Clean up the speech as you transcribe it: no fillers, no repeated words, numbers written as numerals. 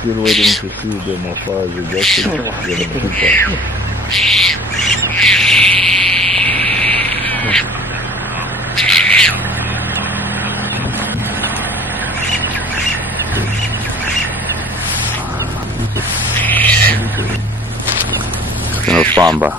Still waiting to see them as far as the Pamba.